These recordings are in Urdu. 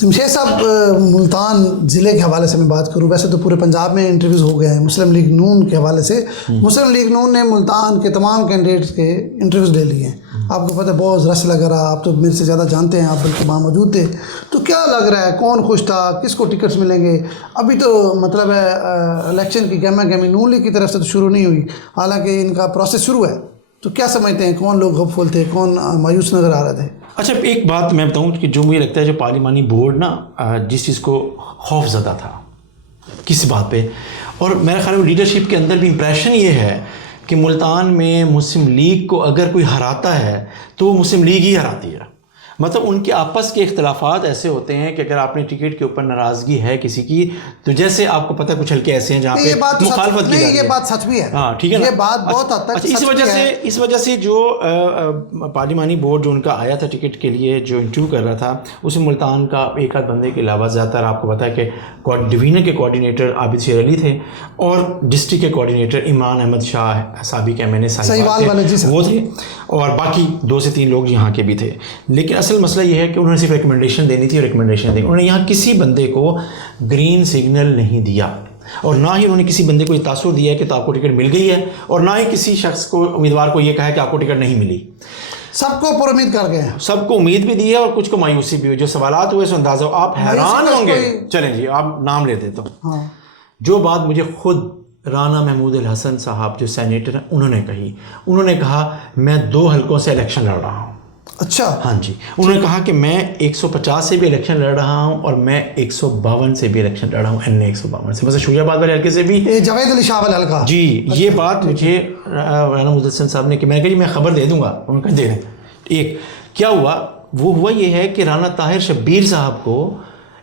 جمشید صاحب، ملتان ضلع کے حوالے سے میں بات کروں، ویسے تو پورے پنجاب میں انٹرویوز ہو گئے ہیں مسلم لیگ نون کے حوالے سے. مسلم لیگ نون نے ملتان کے تمام کینڈیڈیٹس کے انٹرویوز لے لیے ہیں. آپ کو پتہ ہے بہت رش لگ رہا، آپ تو میرے سے زیادہ جانتے ہیں، آپ بلکہ وہاں موجود تھے. تو کیا لگ رہا ہے کون خوش تھا، کس کو ٹکٹس ملیں گے؟ ابھی تو مطلب ہے الیکشن کی گہما گہمی نون لیگ کی طرف سے تو شروع نہیں ہوئی، حالانکہ ان کا پروسیس شروع ہے. تو کیا سمجھتے ہیں کون لوگ ہوپ فل تھے، کون مایوس نظر آ رہے تھے؟ اچھا، ایک بات میں بتاؤں کہ جو مجھے لگتا ہے جو پارلیمانی بورڈ نا جس چیز کو خوف زدہ تھا کس بات پہ، اور میرے خیال میں لیڈرشپ کے اندر بھی امپریشن یہ ہے کہ ملتان میں مسلم لیگ کو اگر کوئی ہراتا ہے تو وہ مسلم لیگ ہی ہراتی ہے. مطلب ان کے آپس کے اختلافات ایسے ہوتے ہیں کہ اگر آپ نے ٹکٹ کے اوپر ناراضگی ہے کسی کی، تو جیسے آپ کو پتہ کچھ حلقے ایسے ہیں جہاں پہ مخالفت کی جاتی ہے. یہ بات سچ بھی ہے. ہاں ٹھیک ہے نا، یہ بات بہت حد تک اس وجہ سے جو پارلیمانی بورڈ جو ان کا آیا تھا ٹکٹ کے لیے جو انٹرویو کر رہا تھا، اس میں ملتان کا ایک آدھ بندے کے علاوہ زیادہ تر آپ کو پتہ ہے کہ ڈویژن کے کوآرڈینیٹر عابد شیر علی تھے، اور ڈسٹرکٹ کے کوآرڈینیٹر عمران احمد شاہ سابق ایم این اے وہ تھے، اور باقی 2 سے 3 لوگ یہاں کے بھی تھے. لیکن اصل مسئلہ یہ ہے کہ انہوں نے صرف ریکمنڈیشن دینی تھی، ریکمنڈیشن دی. انہوں نے یہاں کسی بندے کو گرین سگنل نہیں دیا، اور نہ ہی انہوں نے کسی بندے کو یہ تاثر دیا ہے کہ تو آپ کو ٹکٹ مل گئی ہے، اور نہ ہی کسی شخص کو امیدوار کو یہ کہا ہے کہ آپ کو ٹکٹ نہیں ملی. سب کو پر امید کر گئے ہیں، سب کو امید بھی دی ہے اور کچھ کو مایوسی بھی ہوئی. جو سوالات ہوئے سو اندازہ ہو، آپ حیران ہوں گے. چلیں جی آپ نام لے دیتا ہوں. جو بات مجھے خود رانا محمود الحسن صاحب جو سینیٹر ہیں انہوں نے کہی، انہوں نے کہا میں 2 حلقوں سے الیکشن لڑ رہا ہوں. اچھا، ہاں جی، انہوں نے کہا کہ میں 150 سے بھی الیکشن لڑ رہا ہوں اور میں 152 سے بھی الیکشن لڑ رہا ہوں، این 152 سے، مثلا شوجہ آباد والے حلقے سے بھی. جاوید علی شاہ والا حلقہ. جی یہ بات مجھے رانا محمود الحسن صاحب نے کہ میں کہا جی میں خبر دے دوں گا، انہوں نے کہا دے دیں. ایک کیا ہوا، وہ ہوا یہ ہے کہ رانا طاہر شبیر صاحب کو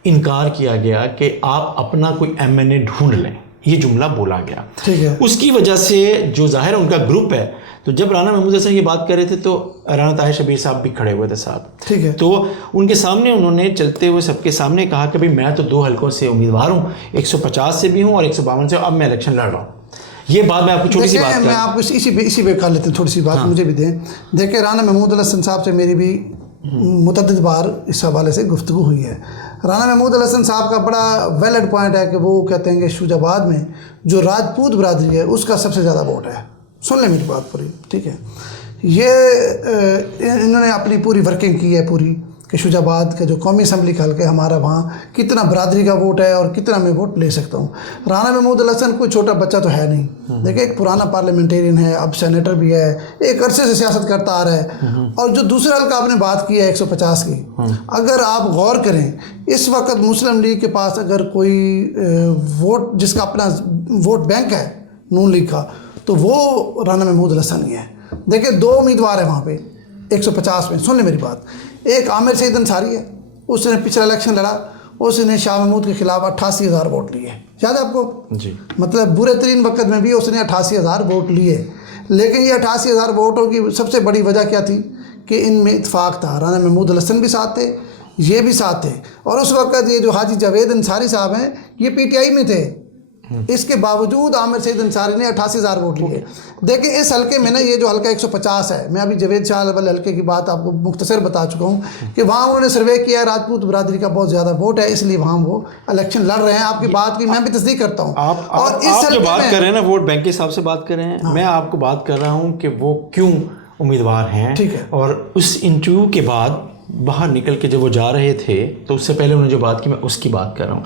انکار کیا گیا کہ آپ اپنا کوئی ایم این اے ڈھونڈ لیں، یہ جملہ بولا گیا. ٹھیک ہے. اس کی وجہ سے جو ظاہر ہے ان کا گروپ ہے، تو جب رانا محمود حسن یہ بات کر رہے تھے تو رانا طاہر شبیر صاحب بھی کھڑے ہوئے تھے ساتھ. ٹھیک ہے. تو ان کے سامنے انہوں نے چلتے ہوئے سب کے سامنے کہا کہ بھائی میں تو 2 حلقوں سے امیدوار ہوں، 150 سے بھی ہوں اور 152 سے، اب میں الیکشن لڑ رہا ہوں. یہ بات میں آپ کو چھوٹی سی بات میں آپ کو اسی پہ کر لیتے ہیں، تھوڑی سی بات مجھے بھی دیں. دیکھیں رانا محمود الحسن صاحب سے میری بھی متعدد بار اس حوالے سے گفتگو ہوئی ہے. رانا محمود الحسن صاحب کا بڑا ویلڈ پوائنٹ ہے کہ وہ کہتے ہیں کہ شوجہ آباد میں جو راجپوت برادری ہے اس کا سب سے زیادہ ووٹ ہے. سن لیں میری بات پوری، ٹھیک ہے. یہ انہوں نے اپنی پوری ورکنگ کی ہے پوری کہ شوجہ آباد کا جو قومی اسمبلی کا حلقہ ہے ہمارا، وہاں کتنا برادری کا ووٹ ہے اور کتنا میں ووٹ لے سکتا ہوں. رانا محمود الحسن کوئی چھوٹا بچہ تو ہے نہیں. دیکھیں ایک پرانا پارلیمنٹیرین ہے، اب سینیٹر بھی ہے، ایک عرصے سے سیاست کرتا آ رہا ہے. اور جو دوسرا حلقہ آپ نے بات کی ہے 150 کی، اگر آپ غور کریں اس وقت مسلم لیگ کے پاس اگر کوئی ووٹ جس کا اپنا ووٹ بینک ہے نون لیگ کا، تو وہ رانا محمود الحسن ہی ہے. دیکھیں 2 امیدوار ہیں وہاں پہ 150 میں. سن لیں میری بات. ایک عامر سعید انصاری ہے، اس نے پچھلا الیکشن لڑا، اس نے شاہ محمود کے خلاف 88,000 ووٹ لیے. یاد ہے آپ کو؟ جی. مطلب برے ترین وقت میں بھی اس نے 88,000 ووٹ لیے. لیکن یہ 88,000 ووٹوں کی سب سے بڑی وجہ کیا تھی کہ ان میں اتفاق تھا. رانا محمود الحسن بھی ساتھ تھے، یہ بھی ساتھ تھے، اور اس وقت یہ جو حاجی جاوید انصاری صاحب ہیں یہ پی ٹی آئی میں تھے. اس کے باوجود عامر سعید انصاری نے 88,000 ووٹ لیے. دیکھیں اس حلقے میں نا یہ جو حلقہ 150 ہے، میں ابھی جاوید شاہ والے حلقے کی بات آپ کو مختصر بتا چکا ہوں کہ وہاں انہوں نے سروے کیا ہے، راجپوت برادری کا بہت زیادہ ووٹ ہے، اس لیے وہاں وہ الیکشن لڑ رہے ہیں. آپ کی بات کی میں بھی تصدیق کرتا ہوں. اور اس جو بات کر رہے ہیں نا ووٹ بینک کے حساب سے بات کر رہے ہیں، میں آپ کو بات کر رہا ہوں کہ وہ کیوں امیدوار ہیں. اور اس انٹرویو کے بعد باہر نکل کے جب وہ جا رہے تھے تو اس سے پہلے انہوں نے جو بات کی میں اس کی بات کر رہا ہوں.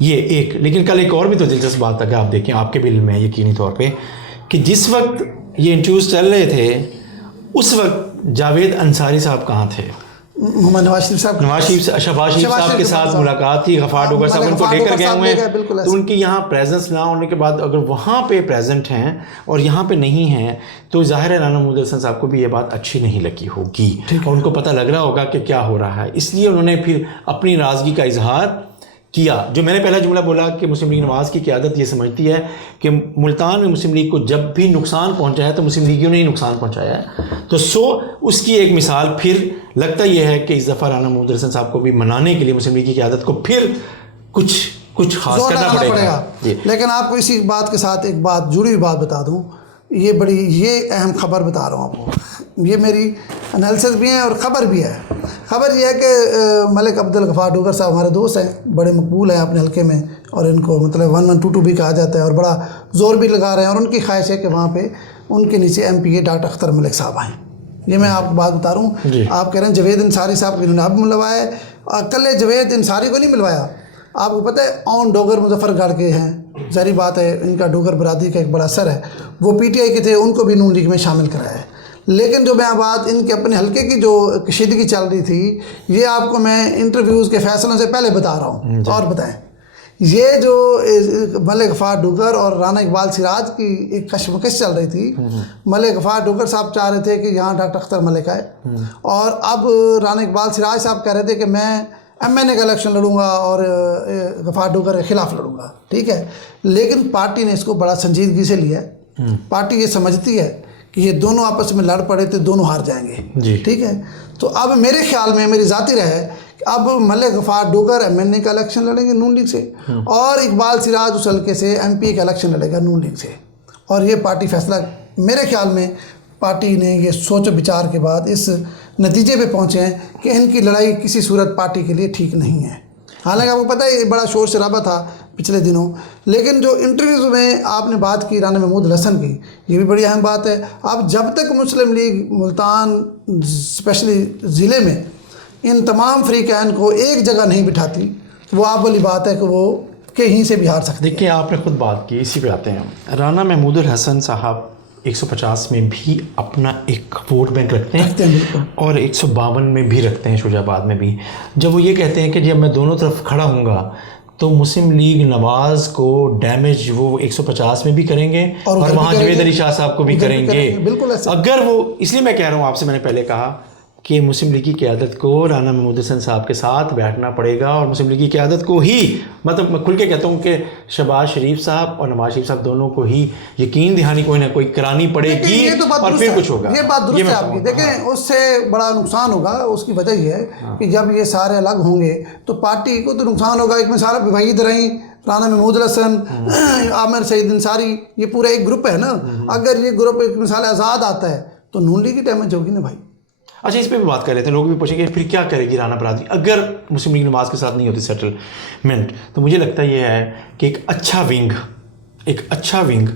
یہ ایک، لیکن کل ایک اور بھی تو دلچسپ بات ہے کہ آپ دیکھیں آپ کے بھی علم ہے یقینی طور پہ کہ جس وقت یہ انٹرویوز چل رہے تھے اس وقت جاوید انصاری صاحب کہاں تھے؟ محمد نواز شریف صاحب، شہباز شریف صاحب کے ساتھ ملاقات تھی. غفار ڈوگر صاحب ان کو لے کر گئے ہوئے ہیں، تو ان کی یہاں پریزنس نہ ہونے کے بعد اگر وہاں پہ پریزنٹ ہیں اور یہاں پہ نہیں ہیں تو ظاہر ہے رانا محمود الحسن صاحب کو بھی یہ بات اچھی نہیں لگی ہوگی اور ان کو پتہ لگ رہا ہوگا کہ کیا ہو رہا ہے. اس لیے انہوں نے پھر اپنی ناراضگی کا اظہار کیا. جو میں نے پہلا جملہ بولا کہ مسلم لیگ نواز کی قیادت یہ سمجھتی ہے کہ ملتان میں مسلم لیگ کو جب بھی نقصان پہنچا ہے تو مسلم لیگیوں نے ہی نقصان پہنچایا ہے. تو اس کی ایک مثال پھر لگتا یہ ہے کہ اس دفعہ رانا محمود الحسن صاحب کو بھی منانے کے لیے مسلم لیگ کی قیادت کو پھر کچھ خاص کرنا پڑے گا. لیکن آپ کو اسی بات کے ساتھ ایک بات جڑی ہوئی بات بتا دوں، یہ اہم خبر بتا رہا ہوں آپ کو. یہ میری انالیسس بھی ہیں اور خبر بھی ہے. خبر یہ ہے کہ ملک عبدالغفار ڈوگر صاحب ہمارے دوست ہیں, بڑے مقبول ہیں اپنے حلقے میں, اور ان کو مطلب 1122 بھی کہا جاتا ہے, اور بڑا زور بھی لگا رہے ہیں, اور ان کی خواہش ہے کہ وہاں پہ ان کے نیچے MP ڈاکٹر اختر ملک صاحب آئیں. یہ میں آپ کو بات بتا رہا ہوں. آپ کہہ رہے ہیں جوید انصاری صاحب کو انہوں نے اب ملوایا ہے, کل جوید انصاری کو نہیں ملوایا. آپ کو پتہ ہے اون ڈوگر مظفر گڑھ کے ہیں, ظاہری بات ہے ان کا ڈوگر برادری کا ایک بڑا اثر ہے, وہ PTI کے تھے, ان کو بھی نون لیگ میں شامل کرایا ہے. لیکن جو میں بات ان کے اپنے حلقے کی جو کشیدگی چل رہی تھی, یہ آپ کو میں انٹرویوز کے فیصلوں سے پہلے بتا رہا ہوں. اور بتائیں, یہ جو ملک غفار ڈوگر اور رانا اقبال سراج کی ایک کشمکش چل رہی تھی, ملک غفار ڈوگر صاحب چاہ رہے تھے کہ یہاں ڈاکٹر اختر ملک آئے, اور اب رانا اقبال سراج صاحب کہہ رہے تھے کہ میں MNA کا الیکشن لڑوں گا اور غفار ڈوگر کے خلاف لڑوں گا. ٹھیک ہے, لیکن پارٹی نے اس کو بڑا سنجیدگی سے لیا ہے. پارٹی یہ سمجھتی ہے کہ یہ دونوں آپس میں لڑ پڑے تو دونوں ہار جائیں گے. ٹھیک ہے, تو اب میرے خیال میں, میری ذاتی رائے ہے کہ اب ملک غفار ڈوگر MNA کا الیکشن لڑیں گے نون لیگ سے, اور اقبال سراج اس حلقے سے MP کا الیکشن لڑے گا نون لیگ سے. اور یہ پارٹی فیصلہ, میرے خیال میں پارٹی نے یہ سوچ و بچار کے بعد اس نتیجے پہ پہنچے ہیں کہ ان کی لڑائی کسی صورت پارٹی کے لیے ٹھیک نہیں ہے. حالانکہ آپ کو پتہ ہے یہ بڑا شور شرابہ تھا پچھلے دنوں, لیکن جو انٹرویوز میں آپ نے بات کی رانا محمود الحسن کی, یہ بھی بڑی اہم بات ہے. اب جب تک مسلم لیگ ملتان اسپیشلی ضلع میں ان تمام فریقین کو ایک جگہ نہیں بٹھاتی, وہ آپ والی بات ہے کہ وہ کہیں سے بھی ہار سکتے ہیں. دیکھیں آپ نے خود بات کی, اسی پہ آتے ہیں. رانا محمود الحسن صاحب 150 میں بھی اپنا ایک ووٹ بینک رکھتے ہیں, اور 152 میں بھی رکھتے ہیں, شجاع آباد میں بھی. جب وہ یہ کہتے ہیں کہ جب میں دونوں طرف کھڑا ہوں گا تو مسلم لیگ نواز کو ڈیمیج وہ 150 میں بھی کریں گے, اور وہاں جوید علی شاہ صاحب کو بھی کریں گے. اگر وہ, اس لیے میں کہہ رہا ہوں آپ سے, میں نے پہلے کہا کہ مسلم لیگ کی قیادت کو رانا محمود الحسن صاحب کے ساتھ بیٹھنا پڑے گا, اور مسلم لیگ کی قیادت کو ہی, مطلب میں کھل کے کہتا ہوں کہ شہباز شریف صاحب اور نواز شریف صاحب دونوں کو ہی یقین دہانی کوئی نہ کوئی کرانی پڑے گی, اور پھر کچھ ہوگا. یہ بات درست ہے آپ کی. دیکھیں اس سے بڑا نقصان ہوگا, اس کی وجہ یہ ہے کہ جب یہ سارے الگ ہوں گے تو پارٹی کو تو نقصان ہوگا. ایک مثال وحید رحیم, رانا محمود الحسن, عامر سعید انصاری, یہ پورا ایک گروپ ہے نا. اگر یہ گروپ ایک مثال آزاد آتا ہے تو نون لیگ کی ڈیمیج ہوگی نا بھائی. اچھا, اس پہ بھی بات کر لیتے ہیں. لوگ بھی پوچھیں گے پھر کیا کرے گی رانا برادری اگر مسلم لیگ نواز کے ساتھ نہیں ہوتی سیٹلمنٹ. تو مجھے لگتا یہ ہے کہ ایک اچھا ونگ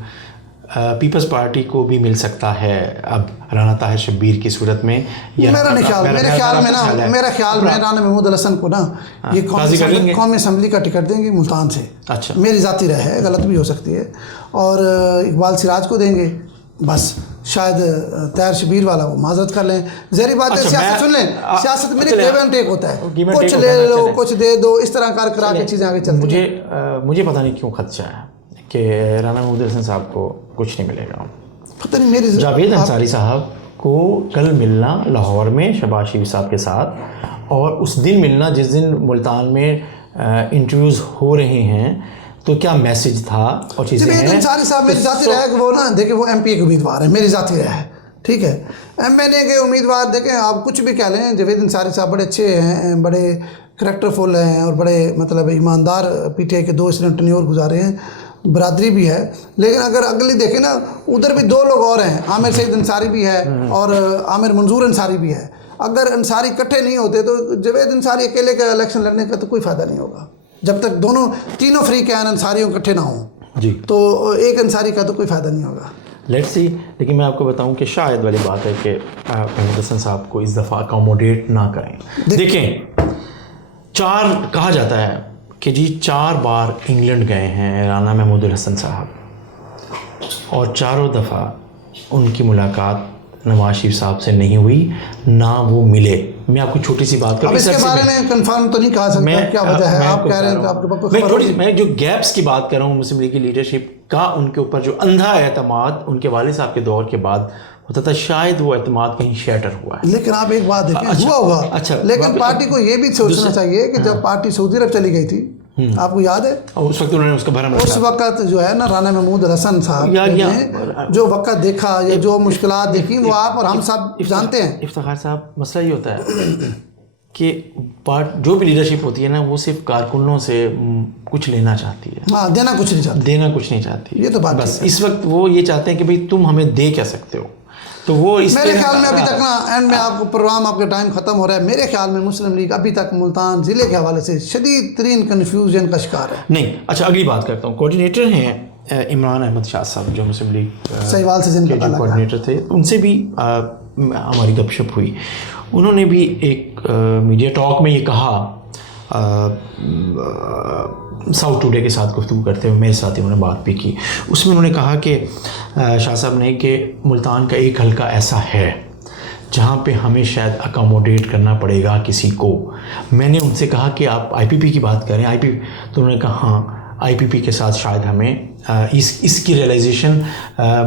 پیپلز پارٹی کو بھی مل سکتا ہے اب رانا طاہر شبیر کی صورت میں. میرے خیال میں رانا محمود الحسن کو نا یہ قومی اسمبلی کا ٹکٹ دیں گے ملتان سے. اچھا, میری ذاتی رائے ہے, غلط بھی ہو سکتی ہے. اور اقبال سراج کو دیں گے, بس شاید طاہر شبیر والا وہ معذرت کر لیں. ظاہری بات ہے, سیاست سن لیں, سیاست میں گیو اینڈ ٹیک ہوتا ہے, کچھ لے لو کچھ دے دو, اس طرح کر کرا کے چیزیں آگے چلتی ہیں. مجھے پتہ نہیں کیوں خدشہ ہے کہ رانا محمود الحسن صاحب کو کچھ نہیں ملے گا. پتہ نہیں, میری جاوید انصاری صاحب کو کل ملنا لاہور میں شہباز شریف صاحب کے ساتھ, اور اس دن ملنا جس دن ملتان میں انٹرویوز ہو رہے ہیں, تو کیا میسج تھا اور چیزیں ہیں. جاوید انصاری صاحب میری ذاتی رائے ہے کہ وہ نا دیکھیں وہ MP کے امیدوار ہیں, میری ذاتی رائے ہے. ٹھیک ہے, MNA کے امیدوار دیکھیں آپ کچھ بھی کہہ لیں, جاوید انصاری صاحب بڑے اچھے ہیں, بڑے کریکٹر فل ہیں, اور بڑے مطلب ایماندار PTI کے 2 اس نے ٹینیور گزارے ہیں, برادری بھی ہے. لیکن اگر اگلی دیکھیں نا, ادھر بھی 2 لوگ اور ہیں, عامر سعید انصاری بھی ہے اور عامر منظور انصاری بھی ہے. اگر انصاری اکٹھے نہیں ہوتے تو جاوید انصاری اکیلے کا الیکشن لڑنے کا تو کوئی فائدہ نہیں ہوگا. جب تک تینوں فریقین انصاریوں اکٹھے نہ ہوں جی, تو ایک انصاری کا تو کوئی فائدہ نہیں ہوگا. Let's see. لیکن میں آپ کو بتاؤں کہ شاید والی بات ہے کہ محمود حسن صاحب کو اس دفعہ اکاموڈیٹ نہ کریں. دیکھیں 4 کہا جاتا ہے کہ جی 4 بار انگلینڈ گئے ہیں رانا محمود الحسن صاحب, اور 4 دفعہ ان کی ملاقات نواز شریف صاحب سے نہیں ہوئی, نہ وہ ملے. میں آپ کو چھوٹی سی بات کروں, اس کے بارے میں کنفرم تو نہیں کہا سکتا کیا وجہ ہے. آپ کہہ رہے ہیں آپ کے میں جو گیپس کی بات کر رہا ہوں مسلم لیگ کی لیڈرشپ کا, ان کے اوپر جو اندھا اعتماد ان کے والد صاحب کے دور کے بعد ہوتا تھا, شاید وہ اعتماد کہیں شیٹر ہوا ہے. لیکن آپ ایک بات دیکھیں, ہوا ہوگا. اچھا, لیکن پارٹی کو یہ بھی سوچنا چاہیے کہ جب پارٹی سعودی عرب چلی گئی تھی, آپ کو یاد ہے اس وقت انہوں نے اس کا بھرم رکھا. اس وقت جو ہے نا رانا محمود الحسن صاحب نے جو وقت دیکھا یا جو مشکلات دیکھی وہ آپ اور ہم سب جانتے ہیں. افتخار صاحب, مسئلہ یہ ہوتا ہے کہ جو بھی لیڈرشپ ہوتی ہے نا, وہ صرف کارکنوں سے کچھ لینا چاہتی ہے, ہاں دینا کچھ نہیں چاہتی. دینا کچھ نہیں چاہتی. یہ تو بات بس اس وقت وہ یہ چاہتے ہیں کہ بھئی تم ہمیں دے کیا سکتے ہو. تو وہ اس میرے خیال میں ابھی تک نا اینڈ میں آپ کو پروگرام آپ کا ٹائم ختم ہو رہا ہے، میرے خیال میں مسلم لیگ ابھی تک ملتان ضلع کے حوالے سے شدید ترین کنفیوژن کا شکار ہے. نہیں اچھا اگلی بات کرتا ہوں. کوآرڈینیٹر ہیں عمران احمد شاہ صاحب جو مسلم لیگ سہیوال سے جن کا تعلق کوآرڈینیٹر تھے، ان سے بھی ہماری گپ شپ ہوئی. انہوں نے بھی ایک میڈیا ٹاک میں یہ کہا، ساؤتھ ٹوڈے کے ساتھ گفتگو کرتے ہوئے میرے ساتھ انہوں نے بات بھی کی. اس میں انہوں نے کہا کہ شاہ صاحب نے کہ ملتان کا ایک حلقہ ایسا ہے جہاں پہ ہمیں شاید اکاموڈیٹ کرنا پڑے گا کسی کو. میں نے ان سے کہا کہ آپ آئی پی پی کی بات کریں، آئی پی، تو انہوں نے کہا ہاں آئی پی پی کے ساتھ شاید ہمیں اس کی ریئلائزیشن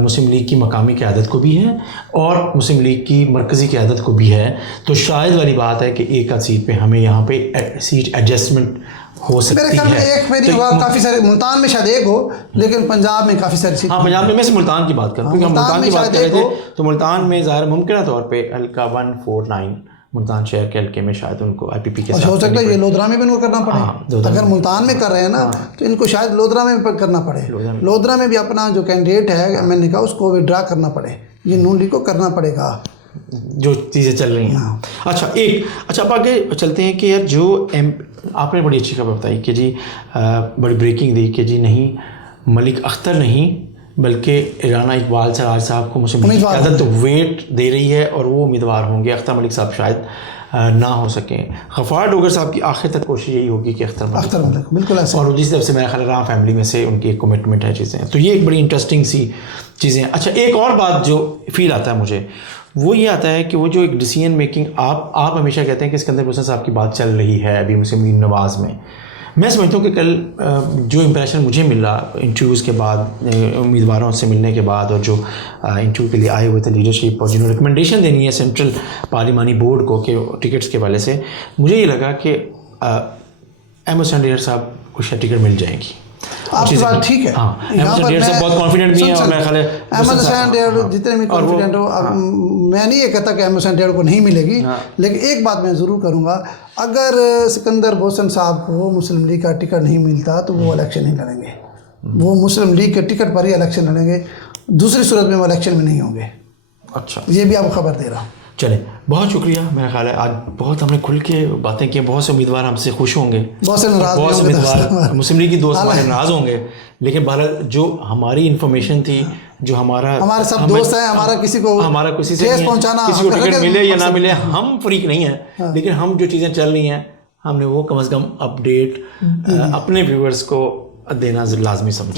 مسلم لیگ کی مقامی قیادت کو بھی ہے اور مسلم لیگ کی مرکزی قیادت کو بھی ہے. تو شاید والی بات ہے کہ ایک سیٹ پہ ہمیں یہاں پہ سیٹ ایڈجسٹمنٹ ہو سکتی ہے. میرے خیال میں ایک پہ نہیں ہوا، کافی سارے ملتان میں شاید ایک ہو، لیکن پنجاب میں کافی ساری سیٹ. ہاں پنجاب میں سے ملتان کی بات کروں کیونکہ ہم ملتان کی بات کر رہے تھے، تو ملتان میں ظاہر ممکنہ طور پہ حلقہ 149 ملتان شہر کے حلقے میں شاید ان کو آئی پی پی کے ساتھ ہو سکتا ہے یہ لودھرا میں بھی ان کو کرنا پڑے. اگر ملتان میں کر رہے ہیں نا تو ان کو شاید لودھرا میں بھی کرنا پڑے. لودھرا میں بھی اپنا جو کینڈیڈیٹ ہے میں نے کہا اس کو وڈرا کرنا پڑے. یہ نون لیگ کو کرنا پڑے گا جو چیزیں چل رہی ہیں. اچھا اب آگے چلتے ہیں کہ یار جو آپ نے بڑی اچھی خبر بتائی کہ جی بڑی بریکنگ دی کہ جی نہیں ملک اختر نہیں بلکہ رانا اقبال سراج صاحب کو مسلم لیگ کی قیادت ویٹ دے رہی ہے اور وہ امیدوار ہوں گے. اختر ملک صاحب شاید نہ ہو سکیں. غفار ڈوگر صاحب کی آخر تک کوشش یہی ہوگی کہ اختر ملک بالکل ایسا، اور جس طرف سے میرا خیال رام فیملی میں سے ان کی ایک کمٹمنٹ ہے چیزیں. تو یہ ایک بڑی انٹرسٹنگ سی چیزیں ہیں. اچھا ایک اور بات جو فیل آتا ہے مجھے وہ یہ آتا ہے کہ وہ جو ایک ڈیسیژن میکنگ آپ ہمیشہ کہتے ہیں کہ اسکندر حسین صاحب کی بات چل رہی ہے ابھی مسلم لیگ نواز میں. میں سمجھتا ہوں کہ کل جو امپریشن مجھے ملا انٹرویوز کے بعد، امیدواروں سے ملنے کے بعد، اور جو انٹرویو کے لیے آئے ہوئے تھے لیڈرشپ اور جنہوں نے ریکمنڈیشن دینی ہے سینٹرل پارلیمانی بورڈ کو کہ ٹکٹس کے والے سے، مجھے یہ لگا کہ احمد حسین ڈیر صاحب کو شاید ٹکٹ مل جائے گی. آپ کی بات ٹھیک ہے. ہاں احمد حسین ڈیر صاحب بہت کانفیڈنٹ بھی ہیں اور میرا خیال ہے احمد حسین ڈیر جتنے بھی کانفیڈنٹ ہو. میں نہیں یہ کہتا کہ احمد حسین ڈیر کو نہیں ملے گی، لیکن ایک بات میں ضرور کروں گا، اگر سکندر بوسن صاحب کو مسلم لیگ کا ٹکٹ نہیں ملتا تو وہ الیکشن نہیں لڑیں گے. وہ مسلم لیگ کے ٹکٹ پر ہی الیکشن لڑیں گے، دوسری صورت میں وہ الیکشن میں نہیں ہوں گے. اچھا یہ بھی آپ کو خبر دے رہا ہوں. چلیں بہت شکریہ. میرا خیال ہے آج بہت ہم نے کھل کے باتیں کی. بہت سے امیدوار ہم سے خوش ہوں گے، بہت سے ناراض بہت سے امیدوار مسلم لیگ کی دوست ہمارے ناراض ہوں گے، لیکن بہرحال جو ہماری انفارمیشن تھی، جو ہمارے سب دوست ہیں، ہمارا کسی سے پہنچانا، کسی کو ٹکٹ ملے یا نہ ملے ہم فریق نہیں ہیں، لیکن ہم جو چیزیں چل رہی ہیں ہم نے وہ کم از کم اپڈیٹ اپنے ویورز کو دینا لازمی سمجھا.